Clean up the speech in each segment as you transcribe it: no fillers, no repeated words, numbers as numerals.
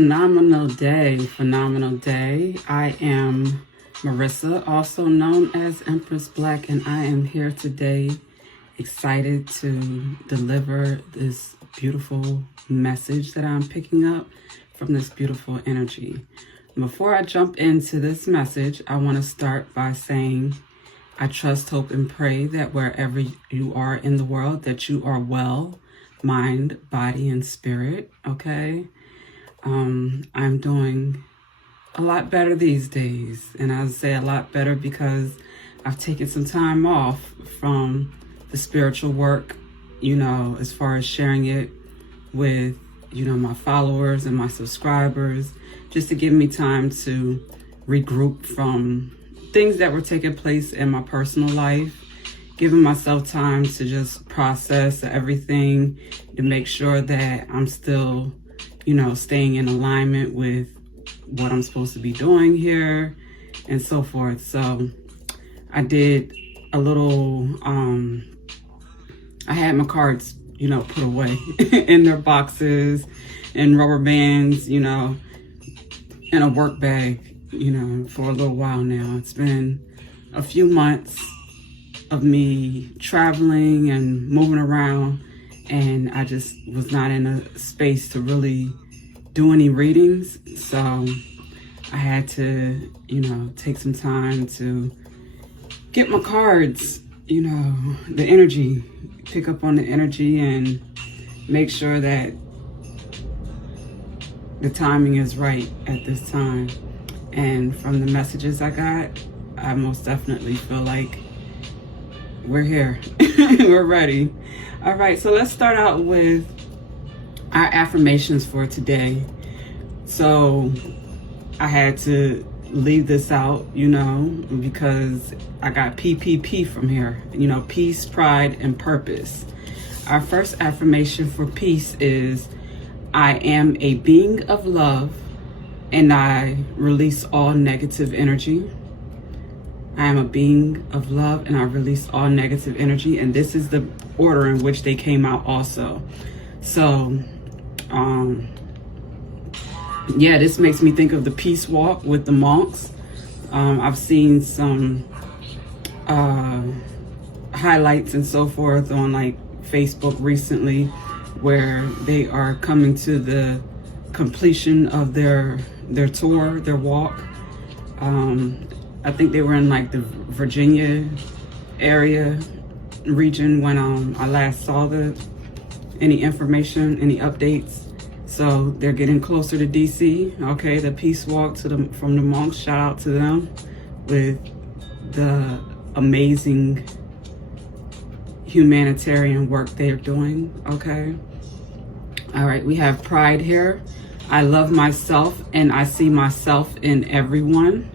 Phenomenal day. I am Marissa, also known as Empress Black, and I am here today excited to deliver this beautiful message that I'm picking up from this beautiful energy. Before I jump into this message, I want to start by saying I trust, hope, and pray that wherever you are in the world, that you are well, mind, body, and spirit, okay? I'm doing a lot better these days, and I say a lot better because I've taken some time off from the spiritual work, as far as sharing it with, my followers and my subscribers, just to give me time to regroup from things that were taking place in my personal life, giving myself time to just process everything, to make sure that I'm still staying in alignment with what I'm supposed to be doing here and so forth. So I did a little, I had my cards, put away in their boxes and rubber bands, in a work bag, for a little while now. It's been a few months of me traveling and moving around, and I just was not in a space to really do any readings. So I had to, take some time to get my cards, the energy, pick up on the energy and make sure that the timing is right at this time. And from the messages I got, I most definitely feel like we're here. We're ready. All right, so let's start out with our affirmations for today. So I had to leave this out, because I got PPP from here, peace, pride, and purpose. Our first affirmation for peace is, I am a being of love and I release all negative energy. I am a being of love and I release all negative energy. And this is the order in which they came out also. So, this makes me think of the peace walk with the monks. I've seen some highlights and so forth on like Facebook recently where they are coming to the completion of their tour, their walk. I think they were in like the Virginia area region when I last saw any information, any updates. So they're getting closer to DC. Okay, the peace walk from the monks. Shout out to them with the amazing humanitarian work they're doing. Okay. All right, we have pride here. I love myself and I see myself in everyone.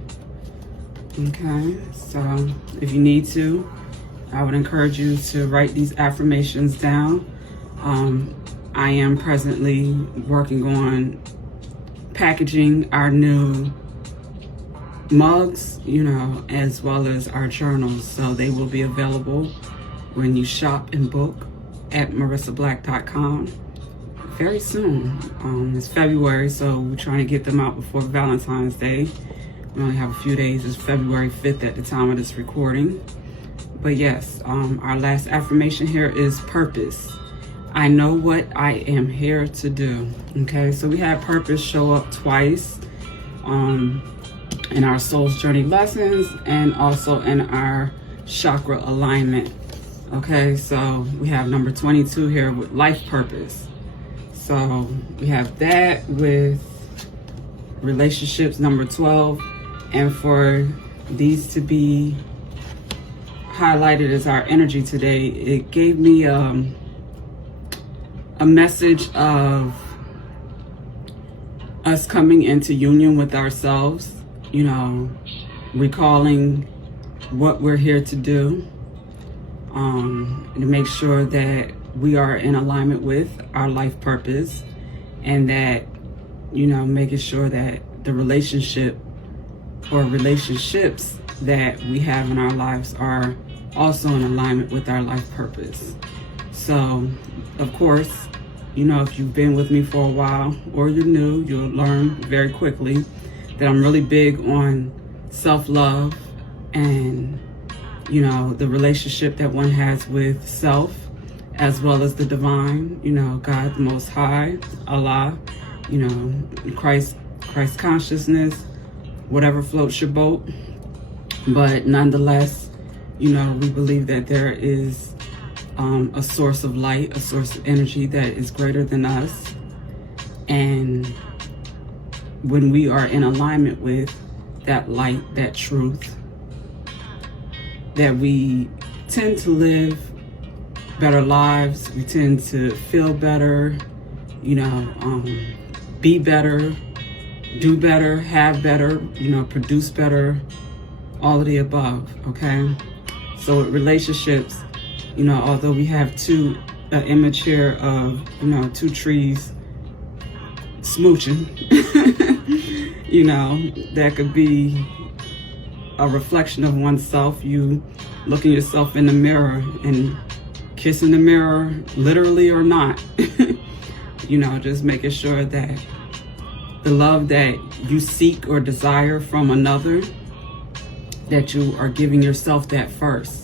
Okay, so if you need to, I would encourage you to write these affirmations down. I am presently working on packaging our new mugs, as well as our journals. So they will be available when you shop and book at marissablack.com very soon. It's February, so we're trying to get them out before Valentine's Day. We only have a few days. It's February 5th at the time of this recording. But yes, our last affirmation here is purpose. I know what I am here to do. Okay, so we have purpose show up twice in our soul's journey lessons and also in our chakra alignment. Okay, so we have number 22 here with life purpose. So we have that with relationships, number 12. And for these to be highlighted as our energy today, it gave me a message of us coming into union with ourselves, recalling what we're here to do, to make sure that we are in alignment with our life purpose, and that, making sure that the relationship or relationships that we have in our lives are also in alignment with our life purpose. So, of course, you know, if you've been with me for a while or you're new, you'll learn very quickly that I'm really big on self-love and, you know, the relationship that one has with self as well as the divine, you know, God the Most High, Allah, you know, Christ consciousness, whatever floats your boat. But nonetheless, you know, we believe that there is a source of light, a source of energy that is greater than us. And when we are in alignment with that light, that truth, that we tend to live better lives, we tend to feel better, you know, be better, do better, have better, you know, produce better, all of the above, okay? So with relationships, you know, although we have an image here of, you know, two trees smooching, you know, that could be a reflection of oneself. You looking yourself in the mirror and kissing the mirror, literally or not, you know, just making sure that the love that you seek or desire from another, that you are giving yourself that first.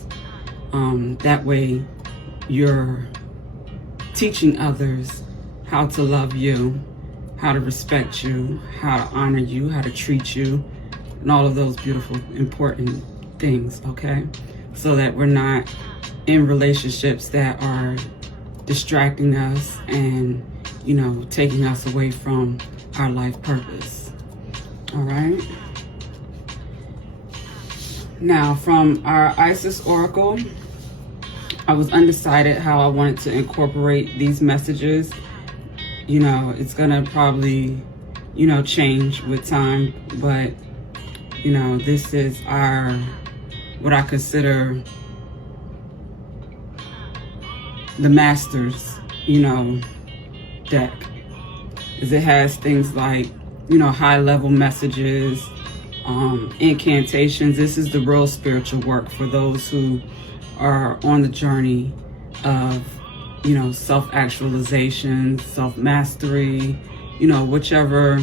That way you're teaching others how to love you, how to respect you, how to honor you, how to treat you, and all of those beautiful, important things, okay? So that we're not in relationships that are distracting us and, you know, taking us away from our life purpose, all right? Now, from our Isis Oracle, I was undecided how I wanted to incorporate these messages. You know, it's gonna probably, you know, change with time, but, you know, this is what I consider the Masters, you know, deck. Because it has things like, you know, high level messages, incantations. This is the real spiritual work for those who are on the journey of, you know, self-actualization, self-mastery, you know, whichever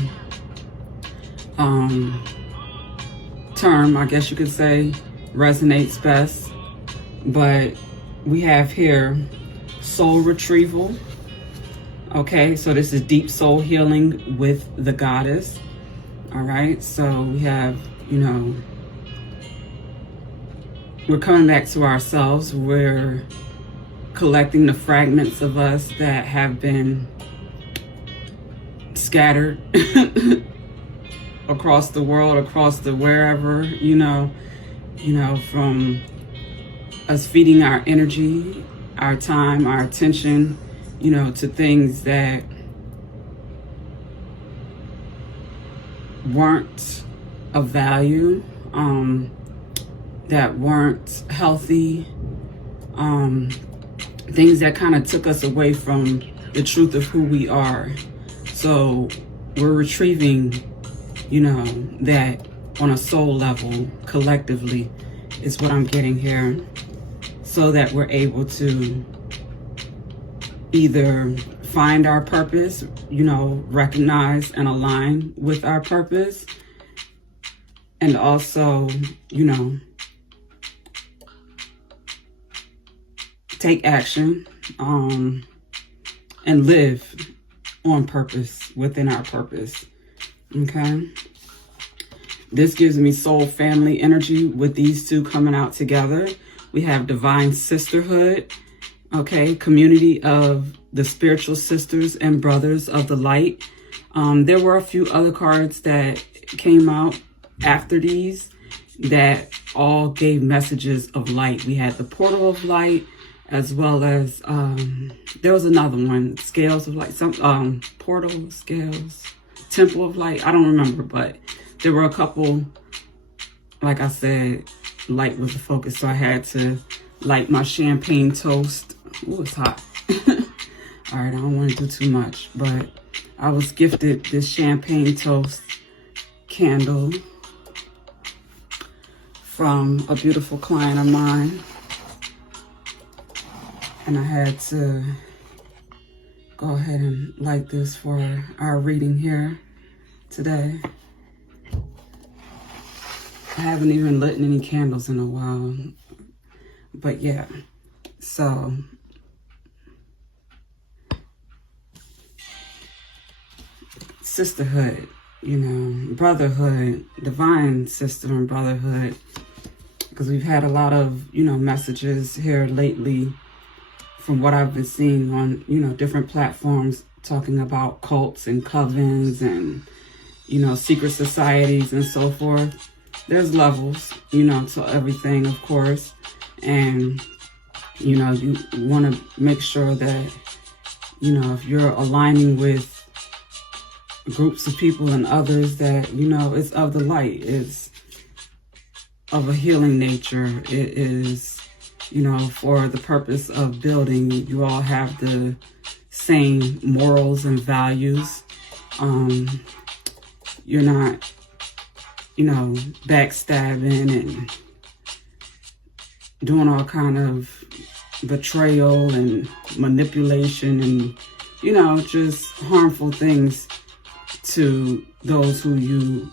term, I guess you could say, resonates best. But we have here soul retrieval. Okay, so this is deep soul healing with the goddess. All right, so we have, you know, we're coming back to ourselves. We're collecting the fragments of us that have been scattered across the world, across the wherever, you know, from us feeding our energy, our time, our attention, you know, to things that weren't of value, that weren't healthy, things that kind of took us away from the truth of who we are. So we're retrieving, you know, that on a soul level, collectively, is what I'm getting here, so that we're able to either find our purpose, you know, recognize and align with our purpose, and also, you know, take action and live on purpose, within our purpose. Okay, this gives me soul family energy with these two coming out together. We have divine sisterhood, okay, community of the spiritual sisters and brothers of the light. There were a few other cards that came out after these that all gave messages of light. We had the portal of light, as well as there was another one, scales of light, some portal, scales, temple of light, I don't remember, but there were a couple. Like I said, light was the focus, so I had to light my champagne toast. Ooh, it's hot. All right, I don't want to do too much, but I was gifted this champagne toast candle from a beautiful client of mine, and I had to go ahead and light this for our reading here today. I haven't even lit any candles in a while, but yeah, so sisterhood, you know, brotherhood, divine sister and brotherhood, because we've had a lot of, you know, messages here lately from what I've been seeing on, you know, different platforms talking about cults and covens and, you know, secret societies and so forth. There's levels, you know, to everything, of course. And, you know, you want to make sure that, you know, if you're aligning with groups of people and others that, you know, it's of the light, it's of a healing nature, it is, you know, for the purpose of building. You all have the same morals and values. You're not, you know, backstabbing and doing all kind of betrayal and manipulation and, you know, just harmful things to those who you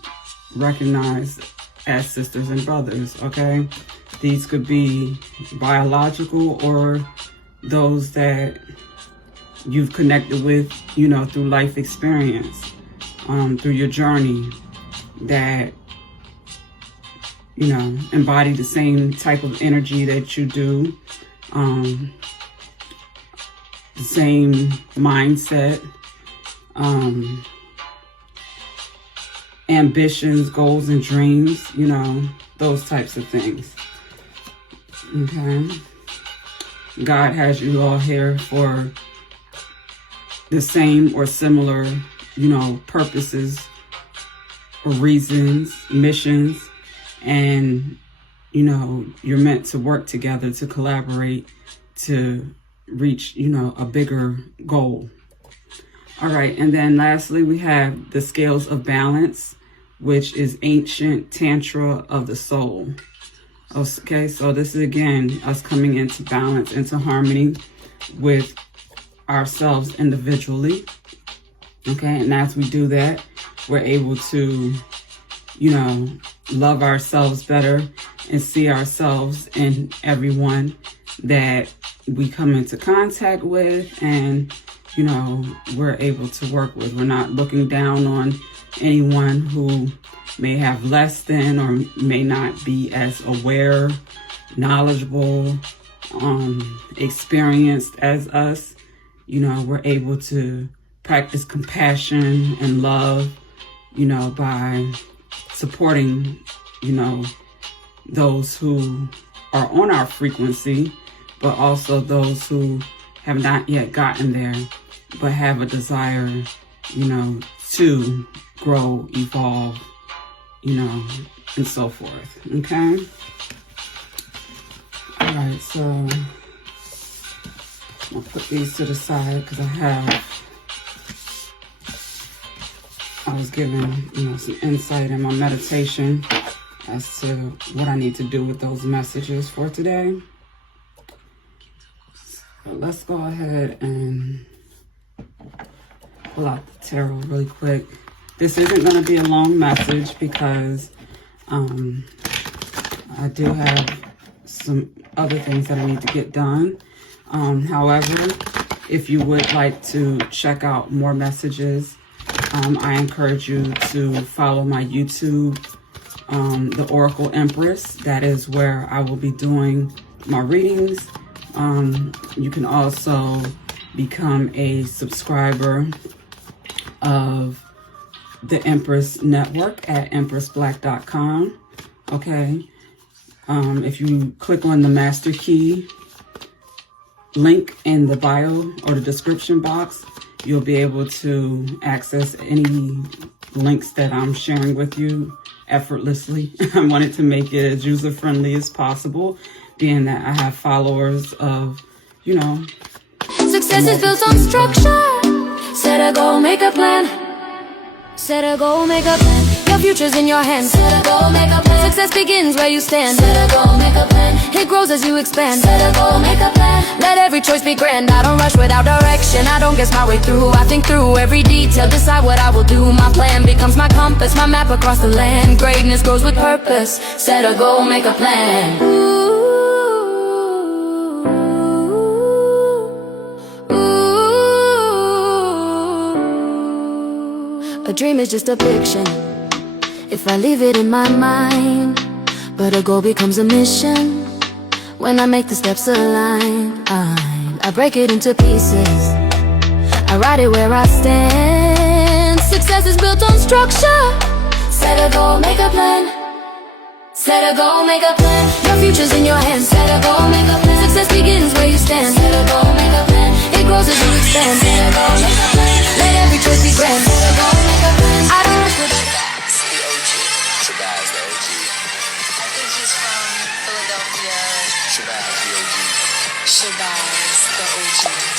recognize as sisters and brothers, okay? These could be biological or those that you've connected with, you know, through life experience, through your journey, that, you know, embody the same type of energy that you do, the same mindset, ambitions, goals, and dreams, you know, those types of things. Okay. God has you all here for the same or similar, you know, purposes or reasons, missions, and, you know, you're meant to work together, to collaborate, to reach, you know, a bigger goal. All right, and then lastly, we have the scales of balance, which is ancient tantra of the soul. Okay, so this is, again, us coming into balance, into harmony with ourselves individually. Okay, and as we do that, we're able to, you know, love ourselves better and see ourselves in everyone that we come into contact with, and, you know, we're able to work with. We're not looking down on anyone who may have less than or may not be as aware, knowledgeable, experienced as us. You know, we're able to practice compassion and love, you know, by supporting, you know, those who are on our frequency, but also those who have not yet gotten there, but have a desire, you know, to grow, evolve, you know, and so forth. Okay. All right. So I'll put these to the side because I was given, you know, some insight in my meditation as to what I need to do with those messages for today. So let's go ahead and pull out the tarot really quick. This isn't going to be a long message because I do have some other things that I need to get done. However, if you would like to check out more messages, I encourage you to follow my YouTube, the Oracle Empress. That is where I will be doing my readings. You can also become a subscriber of the Empress Network at empressblack.com. Okay. If you click on the Master Key link in the bio or the description box, you'll be able to access any links that I'm sharing with you effortlessly. I wanted to make it as user-friendly as possible, being that I have followers of, you know. Success is built on structure. Set a goal, make a plan. Set a goal, make a plan. Your future's in your hands. Set a goal, make a plan. Success begins where you stand. Set a goal, make a plan. It grows as you expand. Set a goal, make a plan. Let every choice be grand. I don't rush without direction, I don't guess my way through. I think through every detail, decide what I will do. My plan becomes my compass, my map across the land. Greatness grows with purpose. Set a goal, make a plan. A dream is just a fiction if I leave it in my mind, but a goal becomes a mission when I make the steps align. I break it into pieces, I write it where I stand. Success is built on structure. Set a goal, make a plan. Set a goal, make a plan. Your future's in your hands. Set a goal, make a plan. Success begins where you stand. Set a goal, make a plan. It grows as you expand. Set a goal, make a plan. Let every choice be grand. Set a goal, make a plan. I don't rush with The OG. Shabazz, the OG. I think he's from Philadelphia. Shabazz, the OG. Shabazz, the OG.